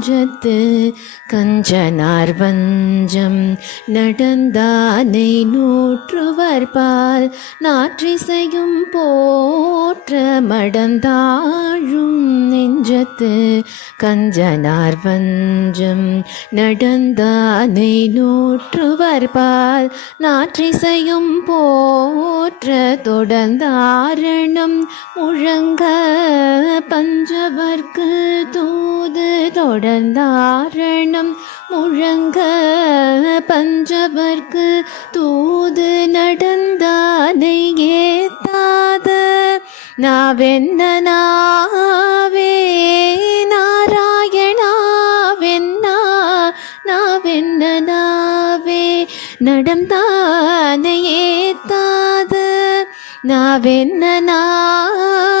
நெஞ்சத்து கஞ்சனார் வஞ்சம் நடந்தானை நூற்றுவர்பால் நாற்றிசையும் போற்ற மடந்தாழும் நெஞ்சத்து கஞ்சனார் வஞ்சம் நடந்தானை நூற்றுவர்பால் நாற்றிசையும் போற்ற தொடர்ந்தாரணம் முழங்க பஞ்சவர்க்கு தூது தொடர்ந்தாரணம் முழங்க பஞ்சவர்க்கு தூது நடந்தானை ஏத்தாத நாவென்ன நாவே நாராயணாவென்னா நாவென்ன நாவே நடந்தானை ஏத்தாத நாவென்ன நாவே